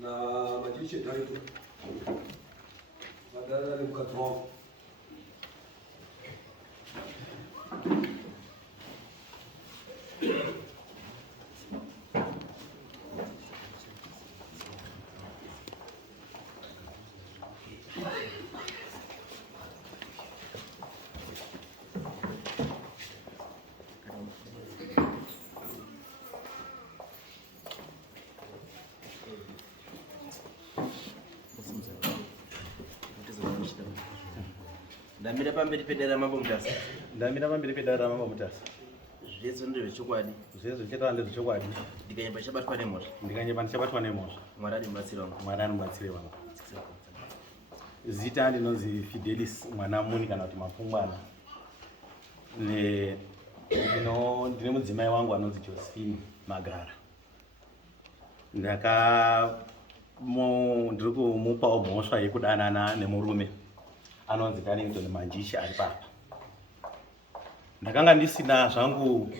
na Manjiche Darito. Badala ni mkatwa. Ndamira pamberi pedera mambo mutasa. Ndamira pamberi pedera mambo mutasa. Zvezo ndizvo chokwadi. Zvezo cheta ndizvo chokwadi. Ndikanyemba chabatwa nemhosva. Ndikanyemba ndichabatwa nemhosva. Mwari anomubatsira wangu. Mwari anomubatsira wangu. Zita ndinonzi Fidelis Mwanamuni kana kuti Mapungwana. Ndine mudzimai wangu anonzi Josephine Magara. Ndiri kumupawo mhosva yekudanana nemurume anonzi Darlington Manjiche ari papa. Ndakanga ndisina zvangu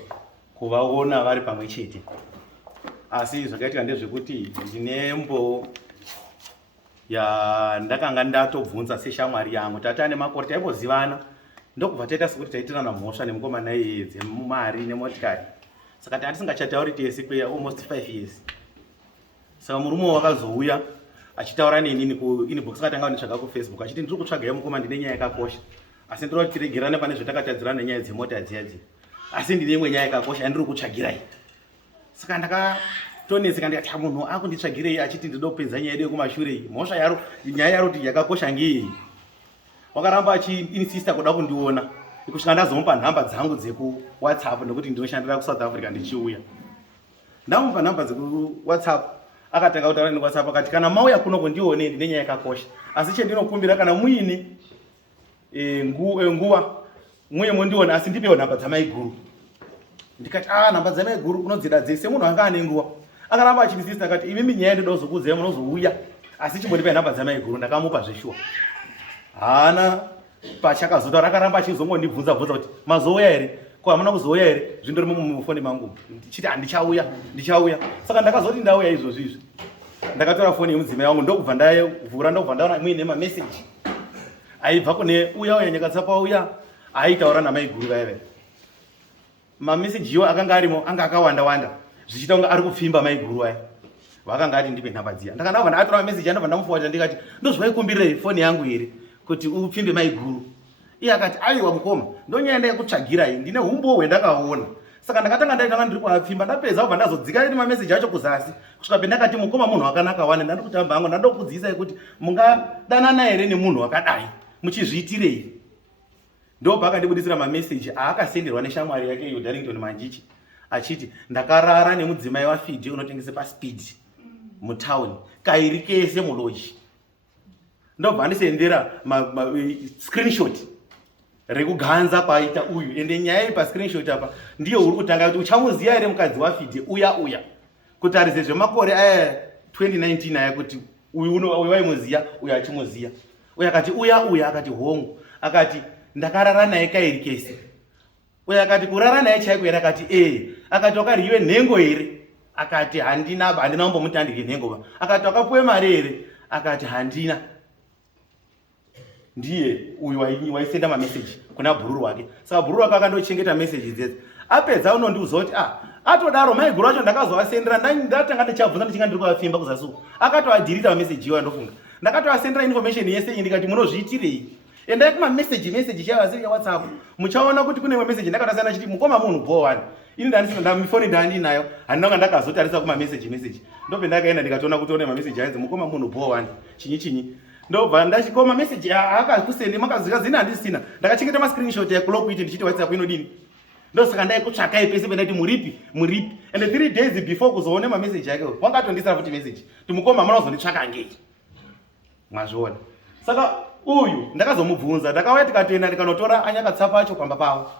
kuvaona vari pamwe chete, asi zvakaitika ndezvekuti ndinembo ndakanga ndatobvunza seshamwari yangu tata nemakore taimbozivana ndokubva taita sekuti taitirana mhosva nemukomana iye dzemari nemotikari, saka tatisingachatauri tese kwe almost 5 years. Saka murume wakazouya achitaura nenini kuinbox akatanga kunitsvaga kuFacebook achiti ndiri kutsvaga mukoma ndine nyaya yakakosha, asi ndiri kutiregerana pane zvatakatadzirana nenyaya dzemota dziadzi, asi ndine imwe nyaya yakakosha yandiri kutsvagirai. Saka ndakatoneseka ndikati munhu akunditsvagirei achiti ndinoda kupedza nyaya yedu yekumashure, mhosva yaro nyaya yaro kuti yakakosha ngei. Wakaramba achiinsista kuda kundiona kusvika ndazomupa nhamba dzangu dzekuWhatsApp nekuti ndinoshandira kuSouth Africa ndichiuya. Ndamupa nhamba dzekuWhatsApp akatanga kutaura neWhatsApp akati kana mauya kuno kundione ndine nyaya yakakosha, asi chendinokumbira kana muine nguva muye mundiona asi ndipewo nhamba dzamai guru. Ndikati nhamba dzamai guru unodzida dzese munhu anga ane nguva. Akaramba achinsista akati imimi nyaya ndoda kuzokuudzai munozouya asi chimbondipai nhamba dzamai guru. Ndakamupa zveshuwa haana pachakazotaura, akaramba achizongondibvunza kuti mazouya here, ko hamuna kuzouya here, zvindori mufoni mangu. Ndichiti ndichauya. Saka ndakazoti ndauya izvozvo izvi ndakatora foni yemudzimai wangu ndokubva ndavhura ndokubva ndaona muine mameseji aibva kune uya nyakatsapa uya aitaura namai guru vaive. Mameseji iwo akanga arimo anga akawanda zvichita kunge ari kupfimba mai guru aya. Vakanga ati ndipe nhamba dziya. Ndakandabva ndatora mameseji andobva ndamuforward ndikati ndozvaikumbirei foni yangu here kuti upfimbe mai guru. Iye akati aiwa mukoma ndonyaya ndayekutsvagirai ndine umbo hwendakaona. Saka ndakatanga ndaitanga ndiri kuapfimba ndapedza kubva ndazodzika mameseji acho kuzasi kusvika pendakati mukoma munhu wakanaka wane ndandiri kuti hamba hangu ndandokudzidzisai kuti mungadanana here nemunhu wakadai muchizviitirei. Ndobva akandibudisira mameseji aakasenderwa neshamwari yake iyo Darlington Manjiche achiti ndakarara nemudzimai waFiji unotengese paSpeed mutauni kairi kese muloji. Ndobva ndisendera screenshot rekuganza kwaita uyu ende nyaya iri pascreenshot apa ndiyo uri kutanga kuti uchamuziya here mukadzi waFiji uya kutarise zvemakore aya 2019 aya kuti uyu waimuziya uyu achimuziya. Uyu akati uya akati hongu akati ndakarara naye kairi kese. Uyu akati kurara naye chaiko here akati akati wakariwe nhengo here akati handina umbomuti andirye nhengo. Akati wakapuwe mari here akati handina. Ndiye uyu waisenda mameseji kuna bhururu wake. Saka bhururu wake akandochengeta meseji dzedzi. Apedza unondiudza kuti atodaro mai guru acho ndakazovasendera ndatanga ndichabvunza ndichinga ndiri kuvapfimba kuzasuku. Akatoadhirita mameseji iwo andofunga. Ndakatoasendera information yese iyi ndikati munozviitirei. Endai kumameseji chaiva yaWhatsApp muchaona kuti kune mameseji ndakatasana chiti mukoma munhu bhowani. Ini ndamifoni ndandinayo handinanga ndakazotarisa kumameseji. Ndobva ndakaenda ndikatoona kuti one mameseji ainzi mukoma munhu bhowani chinyi. Ndobva ndachikoma meseji akakusendi makazika zina handisina. Ndakachengeta mascreenshot yakulokuiti ndichiti WhatsApp inodini. Ndosaka ndaikutsvakai pese pendati muripi. And 3 days before kuzoone mameseji yake wangatondisira futi meseji timukoma munozonditsvaka ngei. Mwazviona. Saka uyu ndakazomubvunza ndakauya tikatoenda ndikanotora anyakatsapa acho pamba pawo.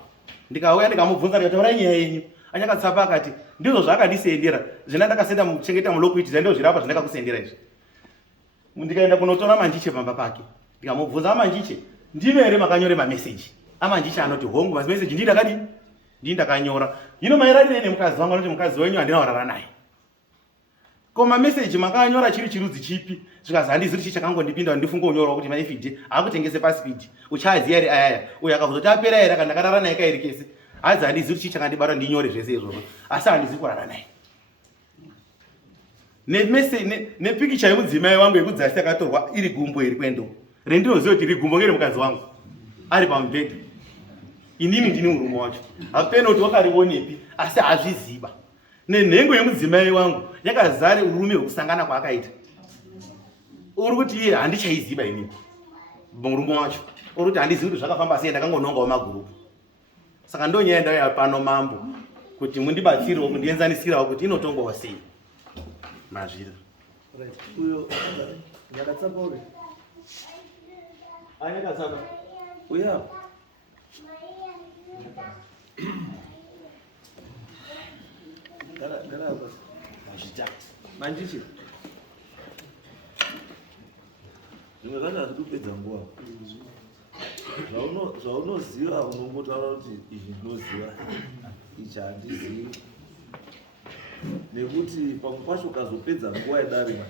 Ndikauya ndikamubvunza ndikataura nyaya yenyu. Anyakatsapa akati ndizvo zvakandisendera zvina ndakasenda muchengeta mulokuiti ndizvo zvirapa zvandakakusendera izvi. Ndikaenda kunotora Manjiche pamba pake. Ndikamubvunza Manjiche ndime here makanyore mameseji. Manjiche anoti hongu mameseji ndidakadini ndakanyora. Hino maererano nemukadzi wangu anoti mukadzi wenyu handina kurara naye. koma message makanyora chiri chirudzi chipi zvikazi handizi kuti chakangondipinda ndifunga unyora kuti maifidi akutengese paspeed uchaziya ri ayaya uyo akazoti apera ere kana ndakarara naye kairi kese hazi handizi kuti chakandibata ndinyore zvese izvozvo asi handizi kurara naye nepikicha yemudzimai wangu yekudzasi yakatorwa iri gumbo iri kwendo rendinoziva kuti iri gumbo ngere mukadzi wangu ari pamubhedha inini ndini murume wacho hapena kuti wakarionepi asi hazviziva nenhengo yemudzimai wangu yakazare urume hwekusangana kwaakaita uri kuti iye handichaiziva inini murume wacho uri kuti handizivi kuti zvakafamba sei ndakangonongawo magurupu saka ndonyaya ndauya pano mambo kuti mundibatsiriwo kundienzanisirawo kuti inotongwawo sei mazvira uyo nyakatsapa uri anyakatsapa uya manjichi zvimwe zvacho hazvidi kupedza nguva zvaunoziva unongotaura kuti izvi ndinoziva ichi handizivi nekuti pamwe pacho ukazopedza nguva yedarima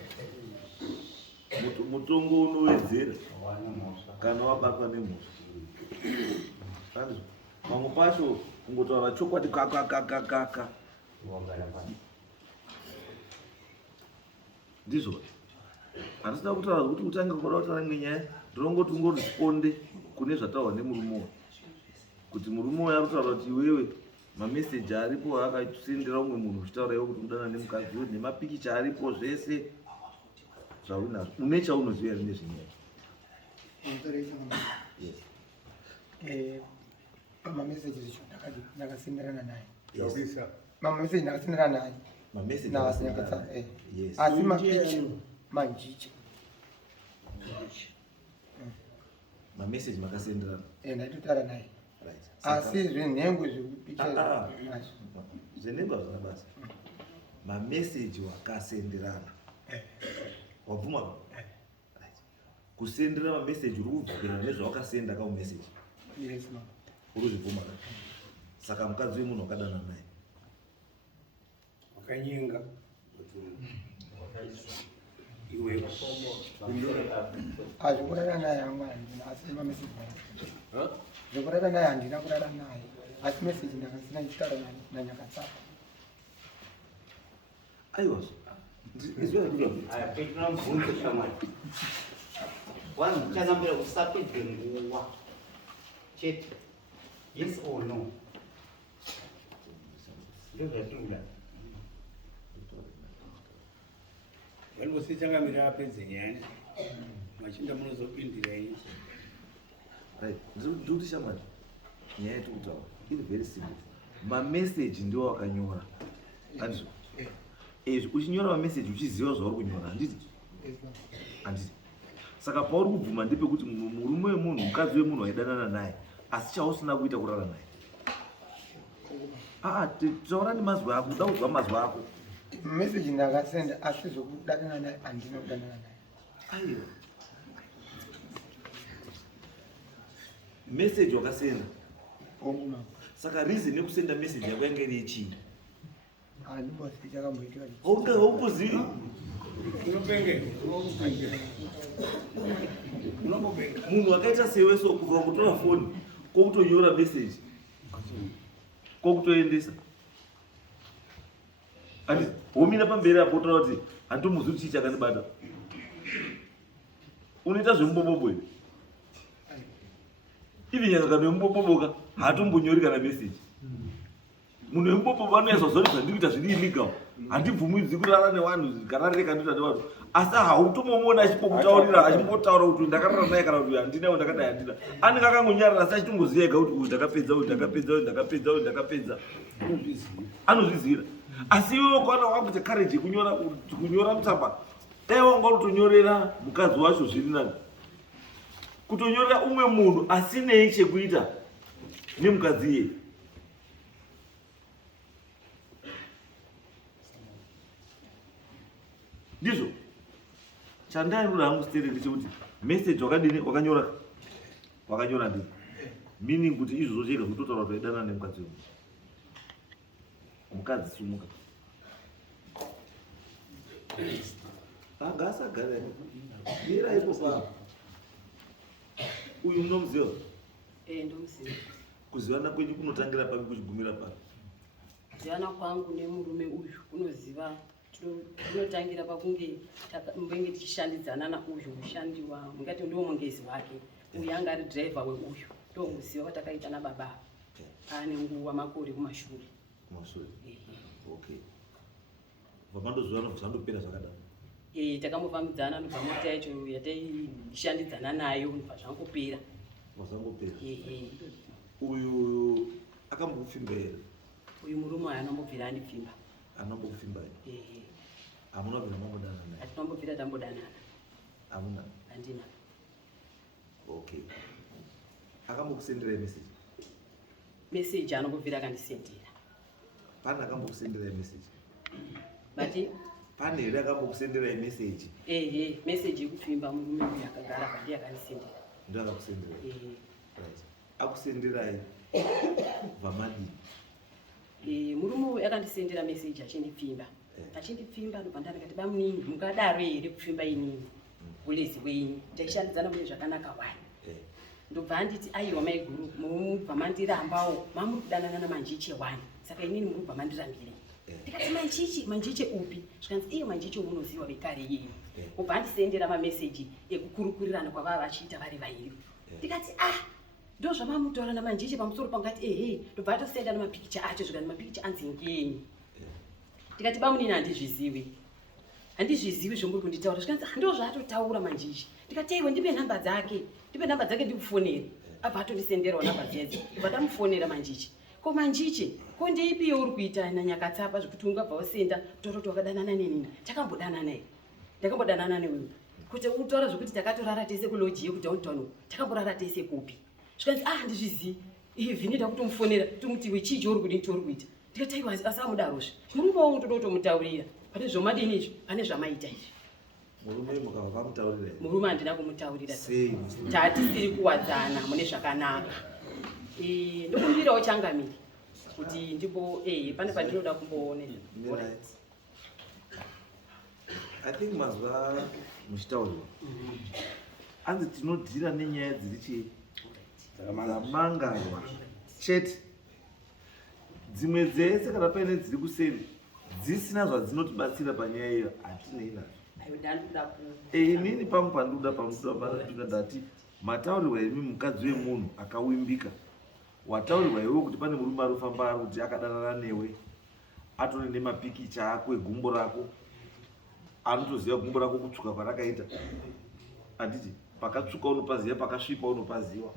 mutongo unowedzera kana wabatwa nemhosva pamwe pacho kungotaura chokwadi kakakakakaka ndizvo handisina kutaura kuti utange kuda kutaura ngenyaya ndinongoti ungoriponde kune zvataurwa nemurume kuti murume ari kutaura kuti iwewe mameseji aripo akasendera umwe munhu uchitaura iwe kuti unodana nemukadzi wedu nemapikicha aripo zvese zvaunazvo une chaunoziva iri nezvenyaya pamameseji zvicho ndakasenderana naye mameseji ndakasenderana naye asi mapicha manjicha mameseji makasenderana ndaitotaura naye asi zvenhengo zvekupicha zvenhengo hazvina basa mameseji wakasenderana wabvuma kusendera mameseji uri kubvukirana nezvawakasenda kaumeseji uri kuzvibvuma saka mukadzi wemunhu wakadana naye wakanyenga azvikurara naye hangu handina asi mameseji zvekurara naye handina kurara naye asi meseji ndakasina ichitaura nanyakatsapa aiwa petinamubvunza shamwari wanzi uchanambira usapedze nguva chete yes or no ndozvatinoda vanositangamira apedze nyaya machinda munozopindirai ndikuti shamwari nyaya yetikutaura iri very simple mameseji ndiwo wakanyora andizvo uchinyora mameseji uchiziva zvauri kunyora handiti saka pauri kubvuma ndepekuti murume wemunhu mukadzi wemunhu waidanana naye asi chausina kuita kurara naye taura nemazwi ako uda kuzwa mazwi ako meseji ndakasenda asi zvokudanana naye handina kudanana naye aiwa meseji wakasenda saka reason yekusenda meseji yako yanga iri yechii handimbozivi chakamboitika haukuzivi munhu akaita seweso kubva kutora foni kwokutonyora meseji kwokutoendesa andi womira pamberi apo utaura kuti handimuzivi chii chakandibata unoita zvemubobobo here ivi nyaka kana wemuboboboka hatombonyori kana meseji munhu wemubobobo anoyazwa zvauri zvandiri kuita zviri illegal handibvumidzi kurara nevanhu kana reka ndoita nevanhu asi hautomomona achipokutaurira achimbotaura kuti ndakarara naye kana kuti handina uyu ndakadai handina anenge akangonyarara asi achitongoziva ega kuti uyu ndakapedza uyu ndakapedza uyu ndakapedza uyu ndakapedza anozvizira asi iwewe kwana wakuita courage kunyora mutsamba dai wanga utonyorera mukadzi wacho zviri nani kutonyorera umwe munhu asinei chekuita nemukadzi iye ndizvo chandainoda hangu sitereri chekuti meseji wakadini wakanyora ndii meaning kuti izvozvo chega kutotaura kuti waidana nemukadzi wemunhu mukadzi sumuka Agasagara. Mira ipo pa. Uyu munomuziva? Ndomuziva. Kuzivana kwenyu kunotangira papi kuchigumira papi? Kuzivana kwangu nemurume uyu kunoziva kunotangira pakunge mbenge tichishandidzana nauyu mushandi mungati ndiwo mungezi wake. Uyu anga ari dhiraivha weuyu. Ndomuziva watakaita nababa. Ane nguva makore kumashure. Kumashure. Okay. Vamandozivana zvandopera zvakadaro. Takambofambidzana nobva mota yacho yataishandidzana nayo nobva zvangopera. Zvangopera. Uyu akambokufimba here? Uyu murume anambobvira andipfimba. Anambokufimba here? Hamuna bvira mambodana naye? Hatinambobvira tambodanana. Hamuna? Handina. Okay. Akambokusendera message? Message anongobvira akandisendera. Pane akambokusendera message? Bati? Pane here akambokusendera message? Message yekupfimba murume uyu akagara pandi akandisendera. Ndo akakusendera? Right. Akusenderai vamadini? Murume uyu akandisendera message achindipfimba. Achindipfimba ndobva ndakati bamunini mukadaro here kupfimba inini ulezi wenyu taishandidzana mune zvakanaka wani. Ndobva anditi aiwa maiguru mubva mandirambawo mamuri kudanana namanjiche wani saka inini muri kubva mandirambirei. Ndikati manjiche upi? Zvikanzi manjiche umunoziva vekare yenu. Ubva andisendera mameseji ekukurukurirana kwavava vachiita vari vairi. Ndikati ndo zvamamutaura namanjiche pamusoro pangati ndobva atosenda namapikicha acho zvikanzi mapikicha anzi ngenyu. Ndikati bamunini handizvizivi zvomuri kunditaura. Zvikanzi ndo zvaatotaura manjiche. Ndikati iwe ndipe nhamba dzake ndikufonere. Abva atondisenderawo nhamba dzedzi. Ubva tamufonera manjiche. Ko manjiche ko ndeipi yauri kuita nanyakatsapa zvekuti ungabva usenda kutoti wakadanana nenini? Takambodanana here? Ndakambodanana newewe kuti utaura zvokuti takatorara tese kuloji yekudowntown. Takamborara tese kupi? Zvikanzi handizvizivi. Vhinoda kutomufonera tomuti iwe chii chauri kudini chauri kuita? Ndikati aiwa asamudarozve murume wangu toda kutomutaurira pane zvomadini izvi pane zvamaita izvi. Murume mukava kamutaurira here? Murume handina kumutaurira. Sei? Tatisiri kuwadzana mune zvakanaka. Ndokumbirawo changamiri kuti ndipo pane pandinoda kumboona. I think mazuva muchitaurwa anzi tinodhira nenyaya dziri chii dzamangarwa chete. Dzimwe dzese kana paine dziri kuseri dzisina zvadzinotibatsira panyaya iyo hatinei nazvo. Inini pangu pandinoda ndati mataurirwa imi mukadzi wemunhu akawimbika. Wataurirwa iwe kuti pane murume arifamba ari kuti akadanana newe atone nemapikicha ako egumbo rako anotoziva gumbo rako kutsvuka kwarakaita. Handiti pakatsvuka unopaziva, pakasvipa unopaziva,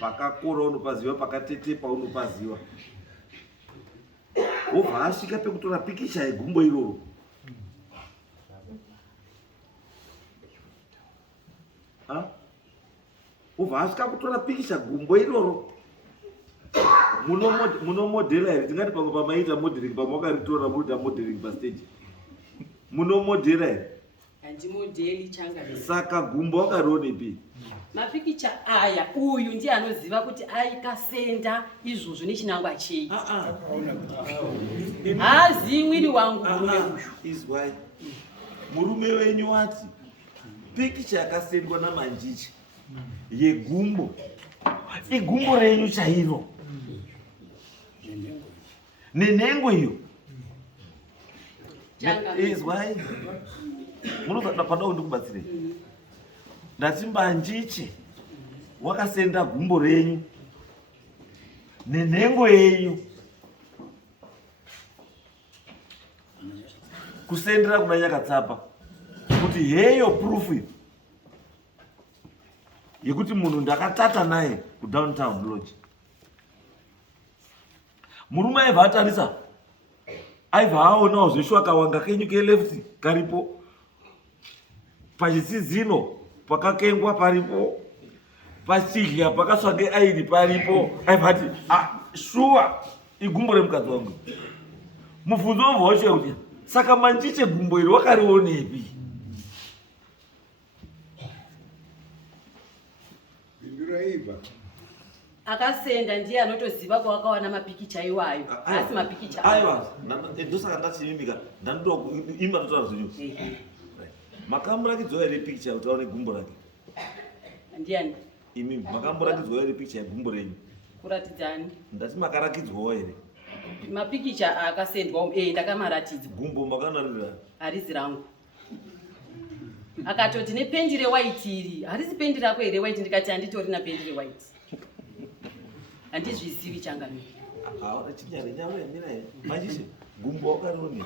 pakakora unopaziva, pakatetepa unopaziva. Wobva asvika pekutora pikicha yegumbo iroro. Wobva asvika kutora pikicha gumbo iroro. Munomodhela here? Tingati pamwe pamaita modeling pamwakaritora muita modeling pastage. Munomodhela here? Handimodheli changamiri. Saka gumbo wakarionepi? Mapikicha aya uyu ndiye anoziva kuti aikasenda izvozvo nechinangwa chei. Hazi mwiri wangu murume uyu. Murume wenyu wati pikicha yakasendwa namanjiche yegumbo igumbo renyu chairo nenhengo iyo. Izwai munoda pada ndikubatsire. Ndati manjiche wakasenda gumbo renyu nenhengo yenyu kusendera kuna Nyakatsapa kuti heyo proof yekuti munhu ndakatata naye kudowntown lodge. Murume aibva atarisa, aibva aonawo zveshuwa kawanga kenyu keleft karipo, pachitsizino pakakengwa paripo, pachidya pakasvage airi paripo. Aibva ati shuwa igumbo remukadzi wangu. Mubvunzo wobva wachiuya saka manjiche gumbo iri wakarionepi? akasenda ndiye anotoziva kwawakawana mapikicha iwayo asi mapikicha aiwa ndosaka ndachimimika ndanoda imba totaura zvinyu makamurakidzwa here pikicha kuti aone gumbo rake ndiani imi makamurakidzwa here pikicha yegumbo renyu kuratidzani ndati makaratidzwawo here mapikicha akasendwa ndakamaratidzwa gumbo makanarira harisi rangu akatoti nependi rewaiti iri harisi pendi rako here waiti ndikati handitori na pendi rewaiti handizvizivi changamiri chinyarenya machise gumbo wakaroni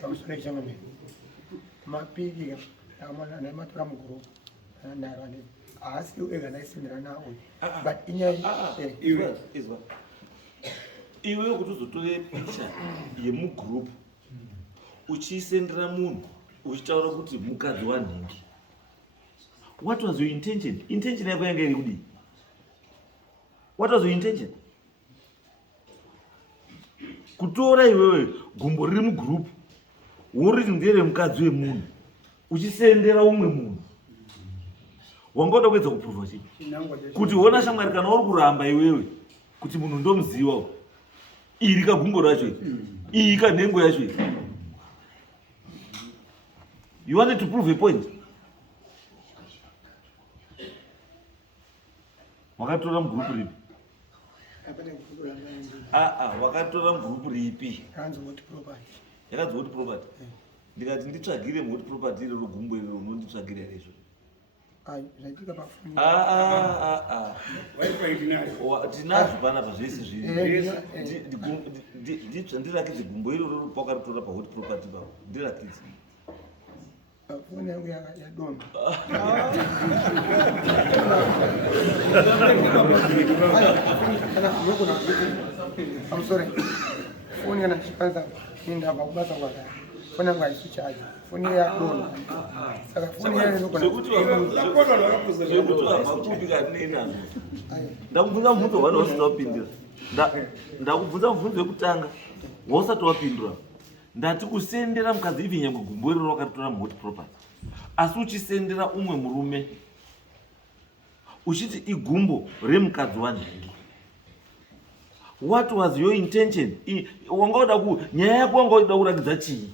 pamusoro changamiri mapiki nematora muguru narane haasi ega naisindira nawo but izwa iwe kuti uzotore picha yemugroup uchiisendera munhu uchitaura kuti mukadzi wanhingi, what was your intention? Intention yako yanga iri kudii? What was your intention? Kutora iwewe gumbo riri mugroup woriti ndere mukadzi wemunhu uchisendera umwe munhu, wangoda kuedza kuprova chii? Kuti wona shamwari kana uri kuramba iwewe kuti munhu ndomuziva iri kagumbo racho iyi kanhengo yacho. You wanted to prove a point. Wakatora mgroup ripi? Wakatora mgroup ripi? Yakanzi what property? Ndikati nditsvagire what property iro gumbo iro unonditsvagira izvo. Tinazvo panapa zvese zviri. Ndirakidze gumbo iro paukaritora pahot property pavo. Ndirakidze. Foni yangu ya dona. I'm sorry. Foni yana shikanza ninda bakubasa kwa gari. Foni yangu haishichaji. Foni ya dona. Saka foni yana niko na. Sekuti makupi kanena. Ndakubvunza mubvunzo wani wasina wapindira. Ndakubvunza mubvunzo wekutanga wasati wapindura. Ndati kusendera mukadzi ivi nyangwe gumbo iroro wakaritora muhot property, asi uchisendera umwe murume uchiti igumbo remukadzi wanhingi. What was your intention? Wanga uda nyaya yako wanga uda kurakidza chii?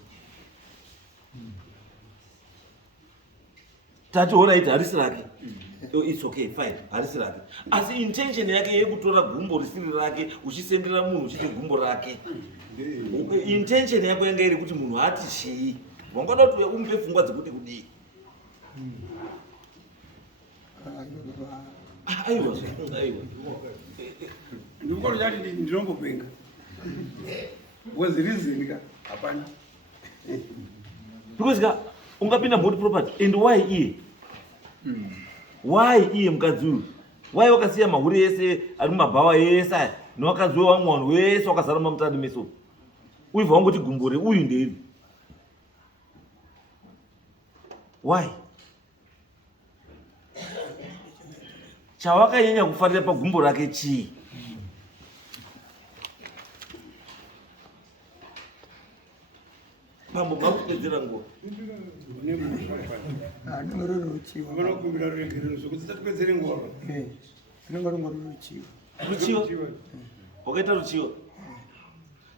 Tati alright, harisi rake. It's okay, fine, harisi rake. Asi intention yake yekutora gumbo risiri rake uchisendera munhu uchiti gumbo rake. Intention yako yanga iri kuti munhu ati chii? Wangoda kuti umpe pfungwa dzekuti kudii? Aiwa. Ndikukolo chati ndinongopenga. Was the reason ka hapana. Because ungapinda mhot property and why iye? Why iye mukadzi uyu? Why wakasiya mahuri ese ari mumabhawa ese aya newakadzi wamwe vanhu wese wakazara mamutani meso? Uibva wangoti gumbore uyu ndeiri. Why? Chawakanyanya kufarira pagumbo rake chii? Bambo makupedzera nguva. Ndinororuchiwa. Vanokumbira ruregerero zvokuti tatipedzere nguva. Ndinororuchiwa. Ruchiwa? Wakaita ruchiwa?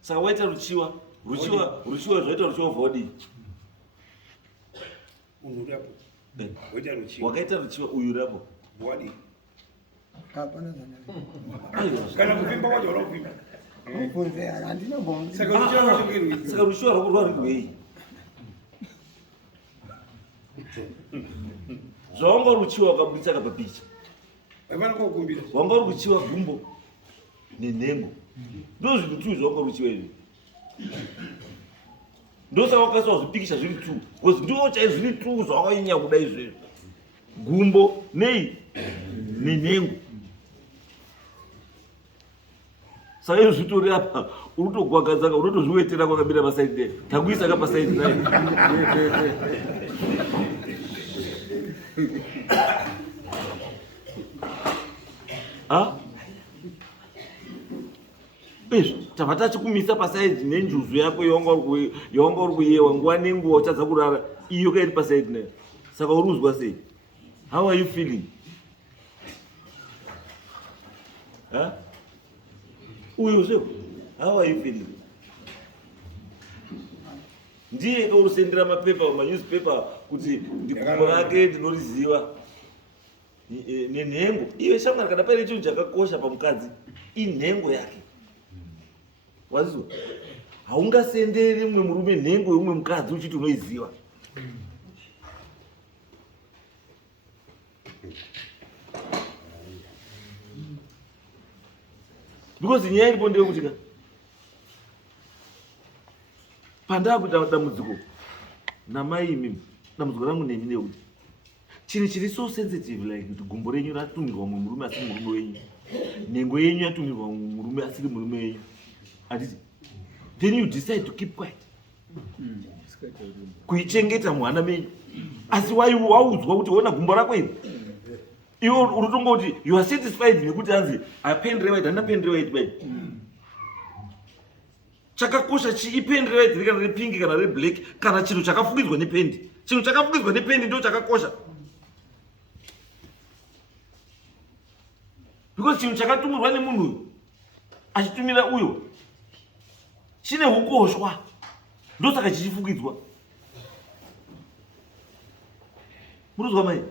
Saka waita ruchiwa zvaita ruchiwa vhodii? Munhu urapo. Waita ruchiwa. Wakaita ruchiwa uyu urapo? Wadi. Hapana zana. Kana kuvimba wacho wala kuvimba. Mukunze handina bongo. Saka ruchiwa rwachongirwi. Saka ruchiwa rwako rwari rwei? Zvawanga ruchiwa wakabudisa kapapicha. Vana kokumbira. Wanga ruchiwa gumbo nenhengo. Ndo zvinhu tu zvawanga ruchiwa izvi. Ndosa wakaswa zvipikisha zviri tu. Because ndo chaizvo zviri tu zvawakanyanya kuda izvezvo. Gumbo nei nenhengo. Saka izvo zvitori apa urikutogwagadzaka unotozviwetera kwakabira pasaidi. Takuisa ka pasaidi nayo. Tabva tachikumisa pasaidi nenjuzu yako yawanga uri kuyewa nguva nenguva uchadza kurara iyo kairi pasaidi nayo. Saka uri kuzwa sei? How are you feeling? Huh? Uyu sio? How are you feeling? Ndiye kausendera mapepa newspaper kuti ndikumo rake ndinoriziva nenhengo. Iwe shamwari kana paine chinhu chakakosha pamukadzi inhengo yake. Wazizwa? Haungasenderi mumwe murume nhengo yomumwe mukadzi uchiti unoiziva. Because nyaya iripo ndeyekuti ka pandakuita dambudziko namai imimi, dambudziko rangu neni ndeyekuti chinhu chiri so sensitive like kuti gumbo renyu ratumirwa mumwe murume asiri murume wenyu, nhengo yenyu yatumirwa mumwe murume asiri murume wenyu, handiti? Then you decide to keep quiet, kuichengeta muhana menyu. Asi waudzwa kuti ona gumbo rako iri, iwe urutongoti you are satisfied nekuti hanzi apend right and apend right by. Chakakosha chiipend right kana repingi kana reblack kana chinhu chakafukidzwa nependi. Chinhu chakafukidzwa nependi ndio chakakosha. Because chinhu chakatumirwa nemunhu achitumira uyo chine hukoshwa, ndo saka chichifukidzwa. Muruzwa mai?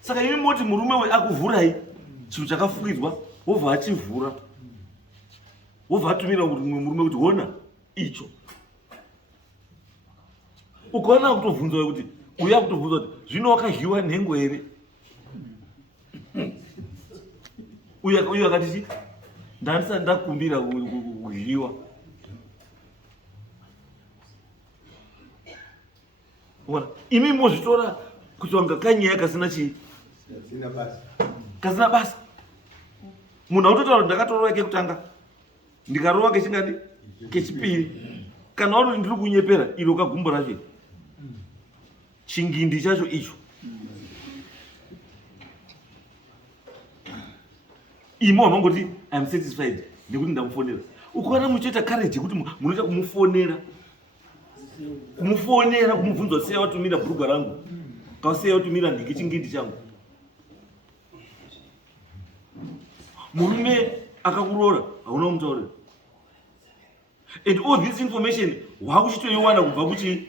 Saka imi moti murume we akuvhurai chinhu chakafukidzwa, wobva achivhura, wobva atumira mumwe murume kuti hona icho. Ukaona kutovhunzwa kuti uya kutovhunzwa kuti zvino wakahiwa nhengo here? Uyu akati chi ndandisati ndakumbira kuhiwa. Ona imi mozvitora kuti wanga kanyaya kasina chi kasina basa. Munhu autotaura kuti ndakatorova kekutanga ndikarova kechingadi kechipiri, kana wari ndiri kunyepera iro kagumbo racho chingindi chacho icho. Imo wamangoti I'm satisfied ndikuti ndamufonera. Ukaona muchoita courage yekuti munoita kumufonera, kumubvunzwa sei watumira bhurugwa rangu, kana sei watumira ndingi chingindi changu. Murume akakuroora hauna kumutaurira. And all this information wakuchitoiwana kubva kuchi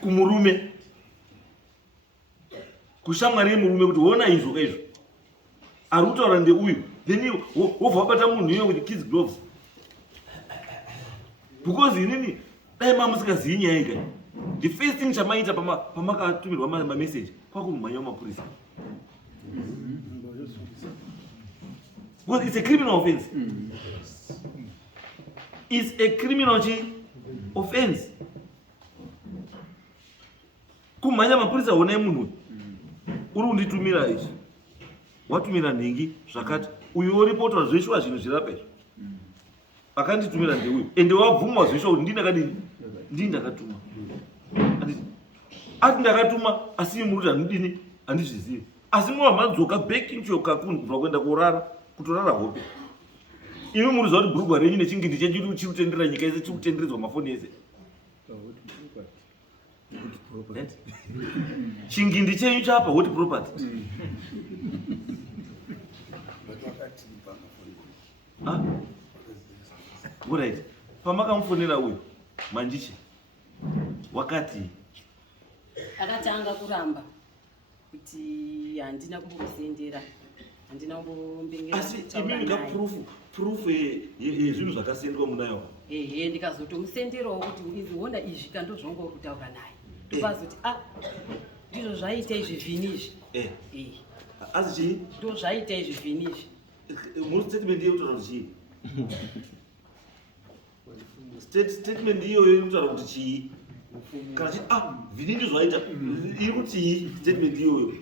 kumurume, kushamwari yemurume kuti wona izvo kaizvo ari kutaura ndeuyu. Then wobva wabata munhu iye kuti kids gloves. Because inini dai mamusingazivi nyaya ikai, the first thing chamaita pamakatumirwa mamessage kwakumhanya wamapurisa. Because it's a criminal offense. It's a criminal offense. Kumhanya mapurisa wona yemunhu uri kunditumira izvi, watumira nhengi zvakati, uyu oripotaura zveshuwa zvinhu zvirapa izvi, akanditumira ndeuyu ende wabvumwa zveshuwa kuti ndini ndakatuma. Ati ndakatuma asi muri kuti handizvizivi. Asi mwa madzoka back into your cocoon kubva kuenda kurara, kutorara hope. Imi muri zva kuti bhurugwa renyu nechingindi chedu chiri kutendera nyika yese, chiri kutenderedzwa mafoni ese. Chingindi chenyu chapa what property? Alright. Pamakamufonera uyu manjichi wakati akatanga kuramba kuti handina kumbokusendera, handina kumbombengera. asi imini proof yezvinhu zvakasendwa munayo. Ehe, ndikazotomusenderawo kuti izviona izvi kando zvanga uri kutaura naye, ndokazoti ndizvo zvaita izvi vhini izvi. Asi chii Ndo zvaita izvi vhini izvi. Statement yekutaura kuti chii? Statement iyoyo irikutaura kuti chii? Kana chiti vhini ndizvo zvaita iri kuti chii statement iyoyo?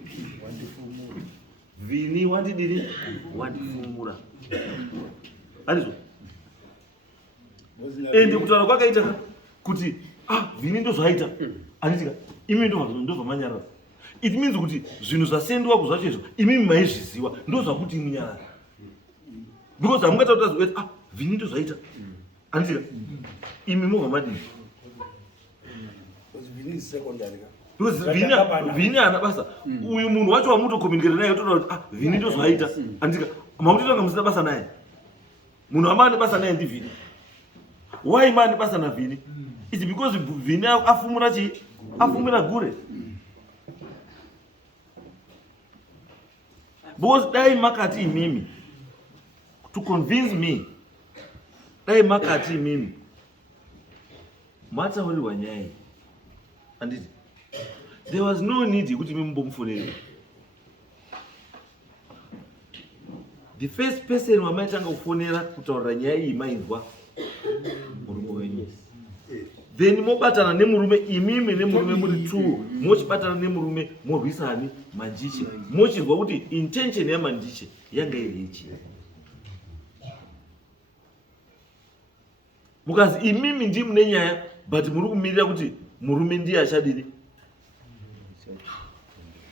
Vhini wandidini? Wandifumura. Handizvo? Ende kutaura kwakaita kuti vhini ndizvo zvaita, handitika imi ndozvamanyarara. It means kuti zvinhu zvasendwa kuzvacho izvo imimi maizviziva, ndo zvakuti imunyarara. Because hamungatauti vhini ndizvo zvaita, handitika imi mobva madini. Vhini is secondary. Vini ana basa. Uyu munhu wacho wamutokomunikera naye utotaura kuti Vini ndozvaita. Andika makutotanga musina basa naye. Munhu amane basa naye ndi Vini. Why man basa na Vini? It's because Vini afumura chi afumura gure. Because dai makati mimi to convince me dai makati mimi mata wali wanyai and there was no need kuti mimi mbomfonere. The first person wamaitanga kufonera kutaura nyaya iyi mainzwa murume wenyu. Then mobatana nemurume imimi nemurume muri 2 mochibatana nemurume morwisani Manjiche mochirwa kuti intention ya Manjiche yanga iri ichi. Mukazi imimi ndi mune nyaya but muri kumirira kuti murume ndiye achadini.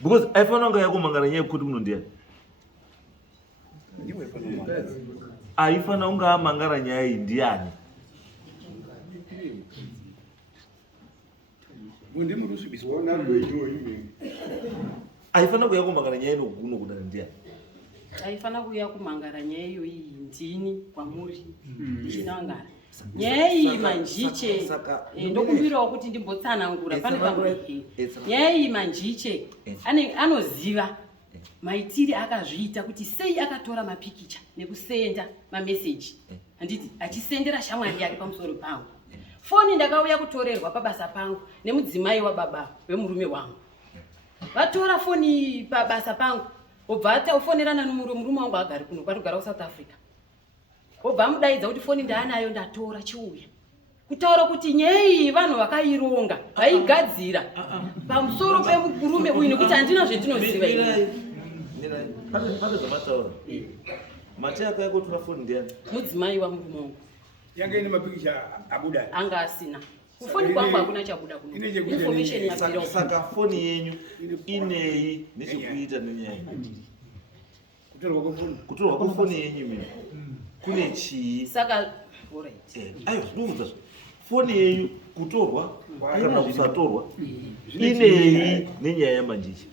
Because aifana nga yakomangana nyaya kuti munondiya. Aifana unga amangara nyaya iyi ndiani. Aifana kuya kumangara nyaya ino kuno kudana ndiani. Aifana kuya kumangara nyaya iyo iyi ndini kwamuri ndichinangara. Nyaya iyi Manjiche ndokumbirawo kuti ndimbotsanangura pane pamwe. Nyaya iyi Manjiche anoziva maitiri akazviita kuti sei akatora mapikicha nekusenda mameseji handiti achisendera shamwari yake pamusoro pangu. Foni ndakauya kutorerwa pabasa pangu nemudzimai wababa wemurume wangu. Vatora foni pabasa pangu obva atafonerana nomurume wangu agari kuno kwatogara kuSouth Africa. Obva amudaidza kuti foni ndaanayo ndatora chiuya kutaura kuti nyaya iyi vanhu vakaironga vaigadzira pamusoro pemurume uyu nekuti handina zvendinoziva ini. Pane zvamataura. Mate akaikotora foni ndiani? Mudzimai wamurume wangu. Yanga ine mapikicha abuda. Anga asina. Kufoni kwangu hakuna chabuda kuno. Information yapira. Saka foni yenyu inei nechekuita nenyaya. Kutorwa kwefoni yenyu mimi. Kune chii? Saka alright. Ayo ndikuudza. Foni yenyu kutorwa kana kusatorwa inei nenyaya yaManjiche.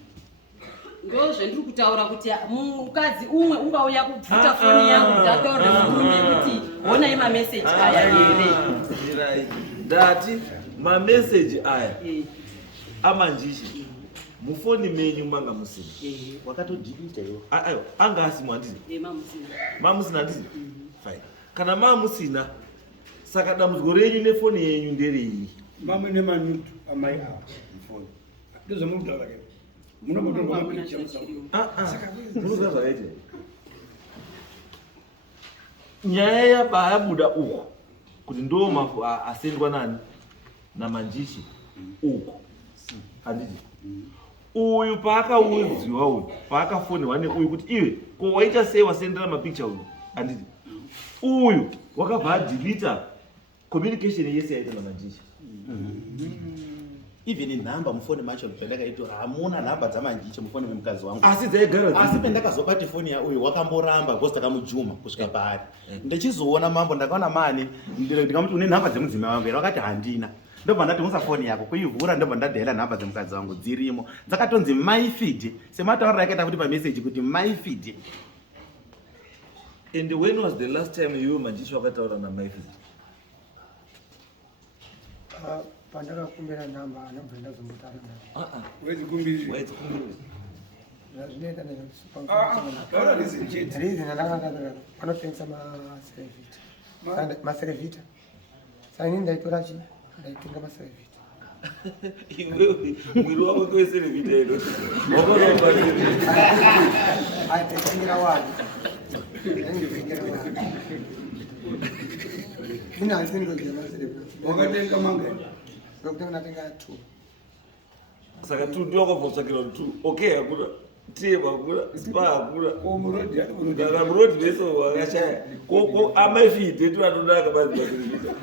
Ndo zvendiri kutaura kuti mukadzi umwe ungauya kubvuta foni yangu ndataura murume kuti honai mameseji aya here. Ndati mameseji aya aManjiche mufoni menyu manga musina. Wakatodhibita iwo. Ayo anga asimwa ndisi. Mamusina. Mamusina ndisi. Fine. Kana mamusina saka dambudziko renyu nefoni yenyu nderei? Mama nemanutu amai apo mfoni. Ndizo mutaura ke. Munomotorwa mapikicha munoziva zvakaita nyaya yabuda uko kuti ndo mafu asendwa nani naManjiche uko handiti uyu paakaudziwa uyu paakafonirwa neuyu kuti iwe ko waita sei wasendera mapikicha uyu handiti uyu wakabva adhilita communication yese yaita naManjiche. Even nhamba mufoni macho pendakaitora hamuna nhamba dzaManjiche mufoni memukadzi wangu. Asi dzaigara asi pendakazobata foni yauyu wakamboramba because takamujuma kusvika paari. Ndichizoona mambo ndakaona mani ndikamuti une nhamba dzemudzimai wangu here wakati handina. Ndobva ndati musa foni yako kuivhura ndobva ndadhaila nhamba dzemukadzi wangu dzirimo dzakatonzi maifeed semataurira yakaita kuti pameseji kuti maifeed. And when was the last time you Manjiche wakataura naMaifeed? Pandakakumbira nhamba anobva ndazombotaura naye. Wezi kumbiri. Zvinoita Taura reason chete. reason andakatadzira vanotengesa maserevhita. Saka inini ndaitora chi ndaitenga maserevhita. Iwewe mwiri wako kweserevhita ino. Ndaitengira wani. Ndaitengira wani. Mina hasi ndodya maserevhita. Wakatenga manga. Ndokutenga ndatenga 2. Saka 2 ndio wakabvotsvakira 2. Okay hakuna. Tema hakuna. Spa hakuna. Omurodi ari kurudi. Dara murodi neso wakashaya. Ko amaifeed etu anodaka bazi maserevhita.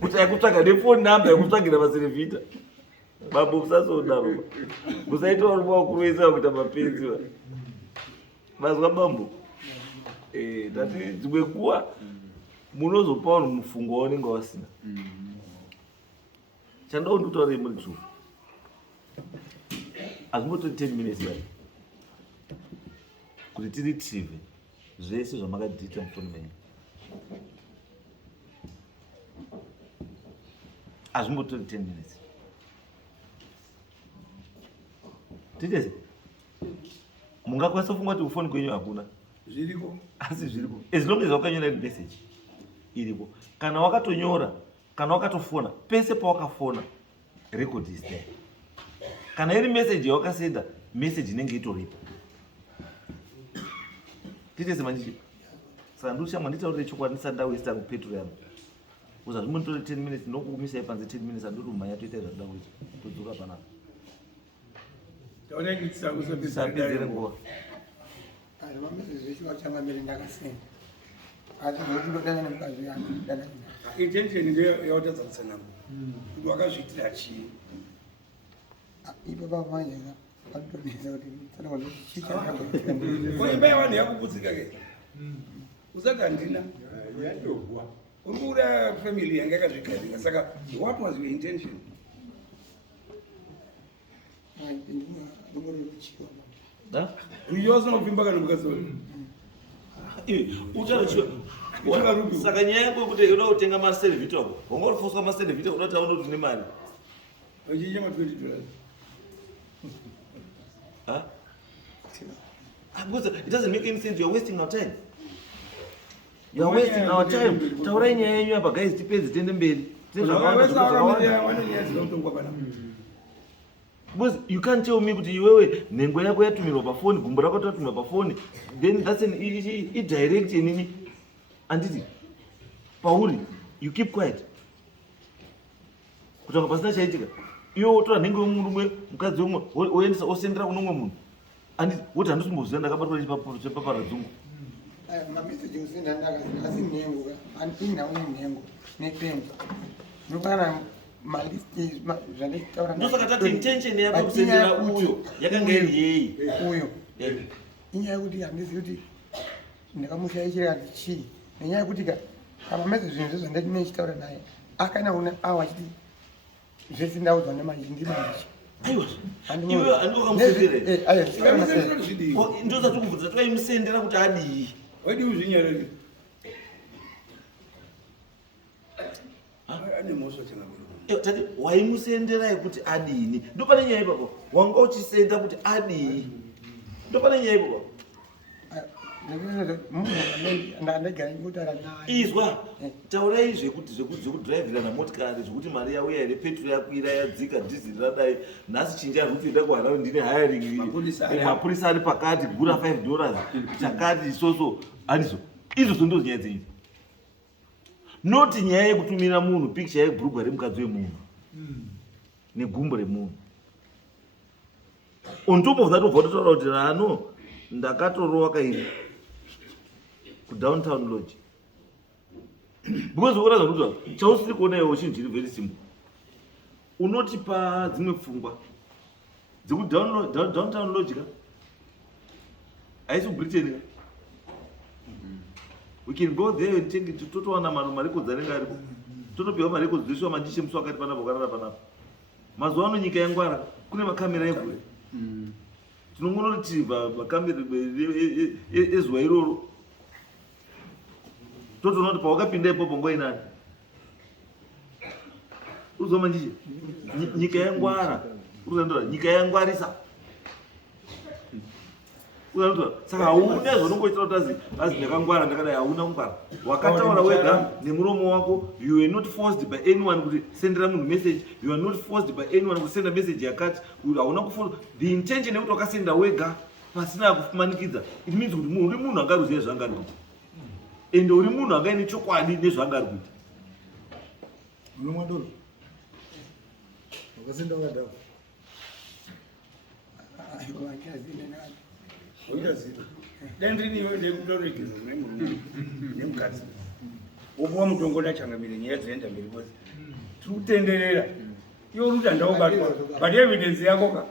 Kuti akutsvaga nefoni namba yekutsvagira maserevhita. Bambo musazodaro. Musaita urumwa wokuroisa kuita mapenzi. Mazwa bambo. Tati dzimwe kuwa munozopa vanhu mufungo waunenge wasina. Chandawo ndikutaurei muri true. hazvimbotori 10 minutes bai kuti tiritrive zvese zvamakadhiita mufoni menyu. Hazvimbotori 10 minutes. Titese mungakwanisa kufunga kuti kufoni kwenyu hakuna zviriko, asi zviripo as long as wakanyora message iripo. Kana wakatonyora, kana wakatofona, pese pawakafona record is there. Kana iri message yawakasenda, message inenge itoripo. Titese manjishi saka ndoshamwa nditaurire chokwadi ndisati ndawesta kupetrol yangu uza zvimonitori 10 minutes ndokumisai panze 10 minutes andiri kumhanya toita zvakuda kuita todzoka panapa tisapedzere nguva. Ari mamese zveshe vachangamiri ndakasenda asi ngoti ndodana nemukadzi yangu dana intention ndiyo yautadza kutsanangura kuti wakazviitira chii ipo pamanyaka panotonesa kuti tsanangura koimba yavanhu yakuputsika ke usati handina uri kuda family yanga yakazvigarira saka what was your intention? Ruyo zvinopfimba kana mukadzi saka nyaya yako yekuti uda kutenga maservito ako wangorifoswa maservito kuda kuti aone kuti une mari wachicha $20. Because it doesn't make any sense. You're wasting our time. You're wasting our time. Taurai nyaya yenyu apa guys, tipedze tiende mberi. Because you can't tell me kuti iwewe nhengo yako yatumirwa pafoni, gumbo rako ratumirwa pafoni, then that's an direct inini. Anditi pauri, you keep quiet. Kutanga pasina chaitika. Iwe wotora nhengo yomunhu umwe, mukadzi umwe, woendesa osendera kuno umwe munhu. And what I understand ndakabatwa nechipaparadzungu. Mameseji usenda ndakazi asi nhengo andina nhengo nepenzi. Nokana malisti zvanditaura. Ndosaka tati intention yako kusendera uyo yakanga iri yei. Uyo. Inyaya yekuti handisi kuti ndakamushayishira kuti chii. Nenyaya yekuti kama meseji zvinhu zvandati nechitaura naye akana una awa chiti zvese ndaudzwa nemanje ndimandichi. Aiwa. Iwe andikamusendera. Ndoza tukubvunza tukaimusendera kuti adii. Wadi uzvinyarari. Ane moso chana. Tati waimusendera kuti adini. Ndopane nyaya ipapo. Wanga uchisenda kuti adii. Ndopane nyaya ipapo. Izwa taurai zvekudhiraivhira motikari zvekuti mari yauya here petrol yakwira yadzika dhiziri radai nhasi chinja rupinda kuharauni ndine hiring mapurisa ari pakati gura $5 chakati isoso handizo izvozvo ndo nyaya dzenyu noti nyaya yekutumira munhu picture yebhurugwa remukadzi wemunhu negumbo remunhu on top of that ubva totaura kuti rano ndakatorowa kairi kudowntown lodge because ukona zvakuti chausiri kuona iwo chinhu chiri very simple unoti padzimwe pfungwa dzekudowntown lodge ka haisi kubritain ka we can go there and take it totowana marecords anenge aripo totopiwa marecords dzeswa mandishi musi wakati panapa ukarara panapa mazuva ano nyika yangwara kune makamera egure tinongonoretriva makamera ezuva iroro totoona kuti pawakapinda ipopo nguva inani urizwa mandishi nyika yangwara urizandora nyika yangwarisa saka hauna zvaunongoitira kuti azi ndakangwara ndakadai hauna kungwara wakataura wega nemuromo wako you are not forced by anyone kuti sendera munhu message you are not forced by anyone kuti senda message yakati hauna kuforce the intention yekuti wakasenda wega pasina kufumanikidza it means kuti munhu uri munhu angaruzive zvaangari kuita ende uri munhu angaine chokwadi nezvaangari kuita unomwadoro wakasenda wakadhava uitaziva dandiniwe ndekutoregeza nemukadzi wopuwa mutongo ndachangamire nyaya dzinoenda mberi kwese tiri kutenderera iwe uri kuti handaubatwa but evidence yako ka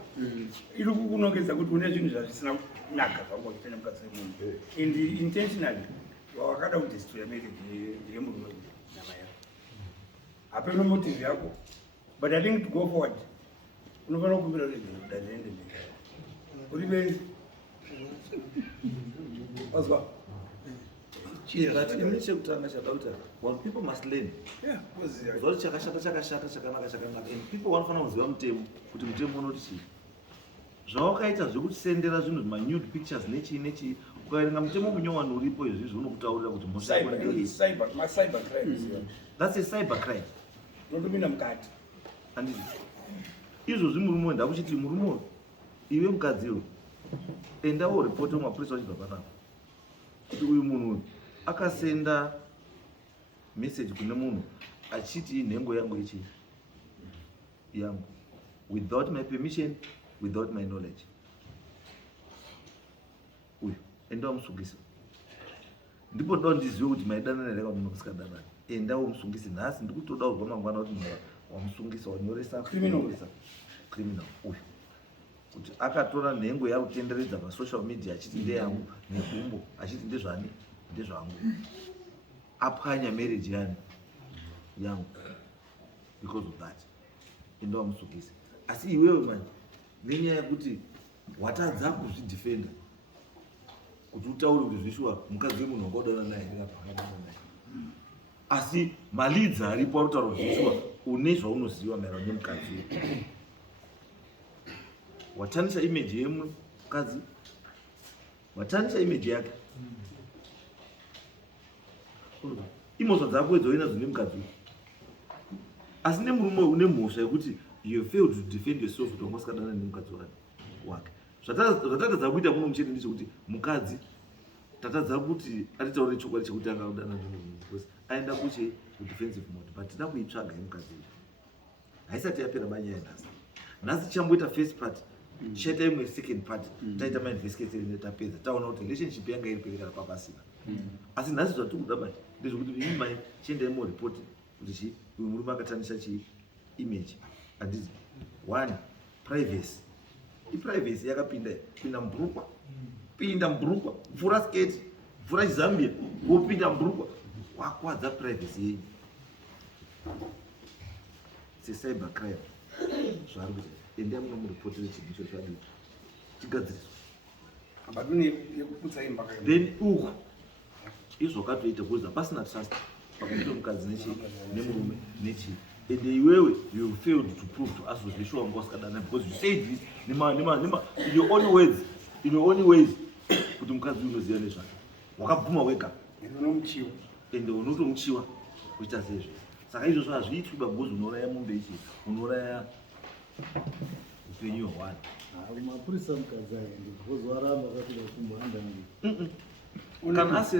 iri kukunongedza kuti une zvinhu zvazvisina kunaka zvangoita nemukadzi wemunhu and intentionally wakada kudestroya marriage yemurume nyama yako hapana motive yako but I think to go forward unofanira kukumbira kuti dazviende mberi uri benzi wazwa But inini chekutanga chakauta one people must learn. yeah kuziya Zoti chakashata chakanaka and people vanofanira kuziva mutemo kuti mutemo unoti chii. Zvawakaita zvekutisendera zvinhu manude pictures nechii ukaverenga mutemo munyowani uripo izvizvi unokutaurira kuti cyber crimes that's a cyber crime. ndotomina mukati Handiti izvozvi murume ndakuchiti murume iwe mukadziwo endawo ripoti mumapurisa wachibva panapa kuti uyu munhu akasenda message kune munhu achiti nhengo yangu ichi yangu without my permission, without my knowledge. Uyu enda wamusungisa ndipo ndoda ndizive kuti maidanana here kana musingadanani. Enda wamusungisa nhasi ndikutoda kuzwa mangwana kuti wamusungisa wanyoresa criminal uyu kuti akatora nhengo yakutenderedza pasocial media achiti ndeyangu negumbo achiti ndezvani ndezvangu apwanya marriage yangu because of that. Enda wamusungisa. Asi iwewe manje nenyaya yekuti watadza kuzvidefenda kuti utaure kuti zvishwa mukadzi wemunhu wakaudana naye ndikapakadana naye, asi malidzi aripo arikutaura kuti zvishwa une zvaunoziva maererano nemukadzi watanisha image yemukadzi, watanisha image yake, imozva dzako edzoina zvine mukadzi, asi nemurume une mhosva yekuti you failed to defend yourself kuti wanga usikadana nemukadzi wake. Zvatatadza kuita muno muchete ndechekuti mukadzi tatadza kuti atitaure chokwadi chekuti angaudana nemunhu aenda kuche kudefensive mode, but tida kuitsvaga yemukadzi iyi haisati yapera manyaya nhasi chamboita first part chaita imwe second part taita mainvestigation tapedza taona kuti relationship yanga iri peri kana papasina. Asi nhasi zvatiri kuda manje ndezvekuti imi mai chiendai moripoti kuti uyu murume akatanisha image. Handiti one privacy, iprivacy yakapinda pinda mburukwa pfura sketi pfura chizambia wopinda mburukwa wakwadza privacy yenyu. It's a cyber crime. Zvari kuti endai muno muripotere chinhu icho chadii chigadziriswa abadune yekuputsa imba kai then uku izvo katoita kuza pasina trust pakati pemukadzi nemurume nechi. And iwewe you failed to prove to us with the show ngosikadana because you said this in your own ways kuti mukadzi unoziva nezvake wakabvuma wega unomuchiwa ende unotomuchiwa kuita sezvo. Saka izvozvo hazviitwi because unouraya mombe ichi unouraya upenyu hwewani. mapurisa mukadzi aende because waramba akapinda kumbohanda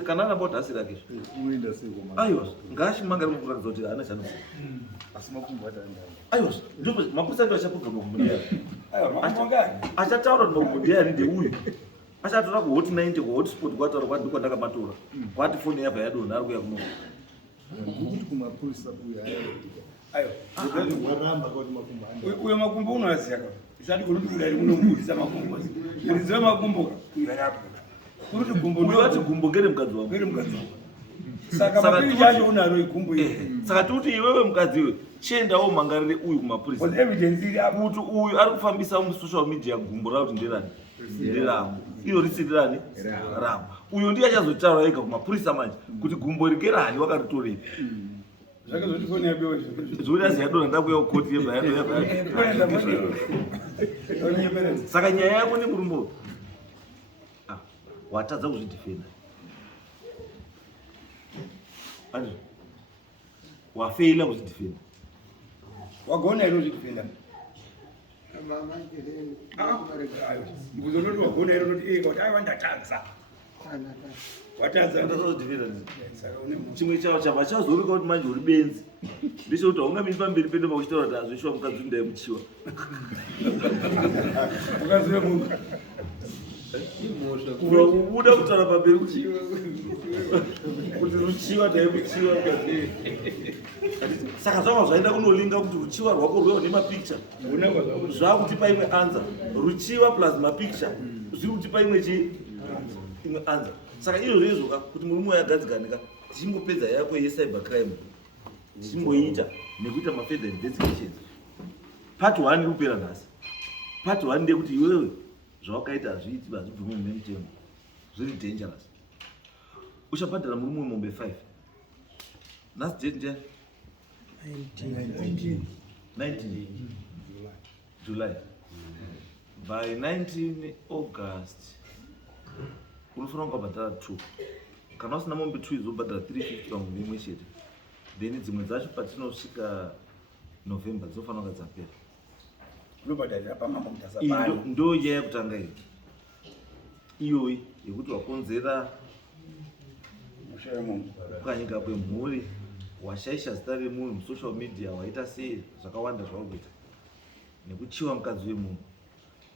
kana aramba kuti asiri ake unoenda seko aiwa ngaashimanga rikukuratidza kuti haana chanoziva asi makumbo atandama aiwa ndipo mapurisa ndo achapudza makumbundi mangani achataura kuti makumbundi ayani ndeuyu achatora kuhot 90 kuhotspot kwataura kwati ndiko ndakamatora kwati foni yabva yadonha ari kuya kuno kuti kumapurisa uya aiwa waramba kuti makumbo anda uyo makumbo unoaziya ka isati kuti udari munomurisa makumbo muriziva makumbo uyo arapo kuti gumbo uyo ati gumbo ngere mukadzi wangu ngere mukadzi wangu saka mapiri chacho unaro igumbo iri saka tikuti iwewe mukadzi iwe chiendawo mangarire uyu kumapurisa because evidence iri apo kuti uyu ari kufambisa musocial media gumbo rauti nderani nderangu iyo risiri rani rangu. Uyu ndiye achazotaura ega kumapurisa manje kuti gumbo rigerani wakaritorei zvake zvoti foni yabewa zvokuti aziyadona ndakuya kukoti yebva saka nyaya yako nemurumbo watadza kuzvidefenda andi wafeila kuzvidefenda wagona iro zvidefenda mbuzo noti wagona iro noti ega kuti aiwa ndatadza watadza saka une chimwe chavo chabva chazoreka kuti manje uri benzi ndechekuti haungamiri pamberi pedo pakuchitaura kuti hazvishuwa mukadzi ndaimuchiwa ukazive munhu kubuda kutaura pamberi kuti ruchiwa ndaimuchiwa saka zvava zvaenda kunolinga kuti ruchiwa rwako rweo nemapicture zvakutipa imwe anza ruchiwa plus mapicture zviri kutipa imwe anza. Saka izvo zvezvoka kuti murume wayagadziganika tichimbopedza yako yecyber crime tichimboita nekuita mafurther investigations. Part 1 iri kupera nhasi. Part 1 ndeyekuti iwewe zvawakaita hazviiti hazvibvumirwi nemutemo, zviri dangerous. Uchabhadhara murume wemombe 5 nhasi date njani 19 July. By 19 August unofanira kungabhadhara 2. Kana usina mombe 2 izobhadhara 350 pamombe imwe chete, then dzimwe dzacho patinosvika November dzinofanira kunga dzapera. unobhadharira pamamombe Iyi asapano. ndo nyaya yekutanga iyi iyoyi yekuti wakonzera Mushaya mombe. kukanyika kwemhuri, washaisha zita remunhu musocial media, waita sei zvakawanda zvaurikuita nekuchiwa mukadzi wemunhu.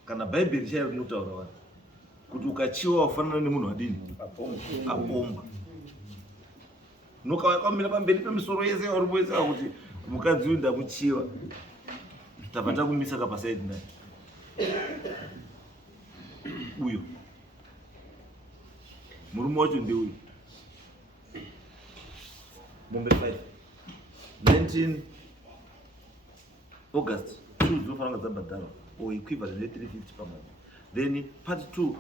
Kana bhaibheri chaiyo rinotaura vanhu kuti ukachiwa wafanana nemunhu wadini apomba. Nokawakamira pamberi pemisoro yese yauri wese kuti mukadzi uyu ndamuchiwa, tabva takumisa kapasaidi naye uyo murume wacho ndeuyu. Mombe 5 19 August 2 dzinofanira kunga dzabhadharwa or equivalent ne350 pamwe. Then part 2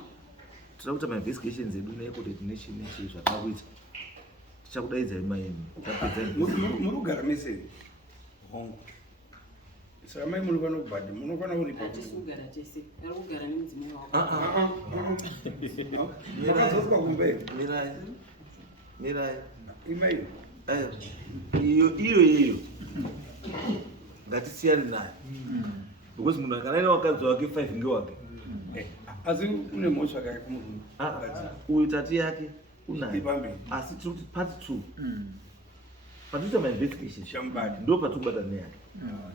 tinoda kuita mainvestigations edu necoordinate nation nechii zvatakuita, tichakudaidzai maemi tapedza Muri kugara mese hongo. Saka mai munofana kubhadha, munofana kuripa. Hatisi kugara tese, ari kugara nemudzimai wako. Makadzoswa kumberi. mirai Imaiyo. iyo ngatisiyane nayo, because munhu akanaina wakadzi wake 5 ngewake. Asi une mhosva kare kumurume. Uyu tati yake unayo, Ipamberi. asi tiri kuti part 2 patinoita mainvestigation Shambada. ndo patirikubata neyake,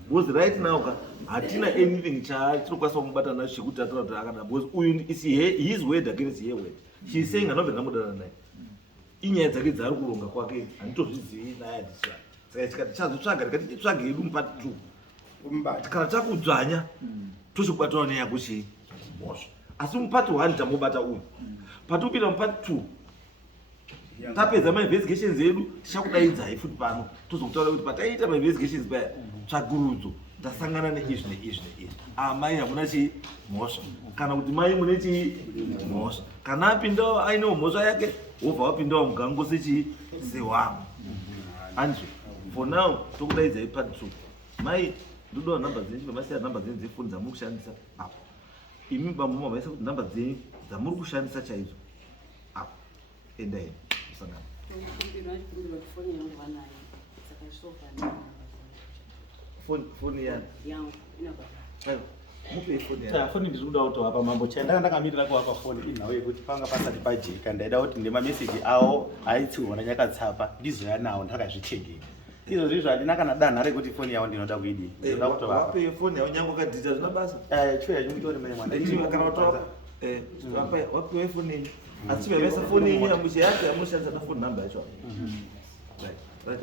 because right now hatina anything chatirikwanisa kumubata nacho chekuti tatora kuti akada, because uyu his word against her word. She is saying anobva ndamudana naye, inyaya dzake dzaari kuronga kwake handitozvizivi naye handisva. Saka tikati chazotsvaga tikati titsvage yedu mupati 2, Kumbata. kana takudzvanya tochikubatana neyako chii mhosva. Asi mupati 1 tambobata uyu, patopinda mupati 2 tapedza mainvestigations edu tichakudaidzai futi pano tozokutaura kuti pataiita mainvestigations paya tsvagurudzo tasangana neizvi neizvi neizvi. Mai hamuna chii mhosva, kana kuti mai mune chii mhosva. Kana apindawo ainewo mhosva yake, wobva wapindawo mugango sechii sewamo. Andrew, for now tokudaidzai part 2. Mai ndodawo nhamba dzenyu, pamasiya nhamba dzenyu dzefoni dzamuri kushandisa apo. Imi bamuma maisa kuti nhamba dzenyu dzamuri kushandisa chaidzo apo, endai musangana. Tokumbirwa achikumbirwa kuti foni yangu vanayo, saka isova Foni yani yangu inababa. mupe foni yani. Foni ndiri kuda kutovapa mambo chandanga ndakamirira kuvapa foni inhau yekuti panga pasati pajeka ndaida kuti nemameseji awo aitsiurwa nanyakatsapa ndizoya nawo ndakazvichegera. Izvo zvizvo handina kana danha rekuti foni yavo ndinoda kuidii. Ndinoda kutovapa. Wape foni yavo nyange wakadzidza zvina basa. Chio yachimutori mene mwana. Kana watoa wape foni yenyu. Asi chimemesa foni yenyu yamushandisa na foni namba yacho. Right.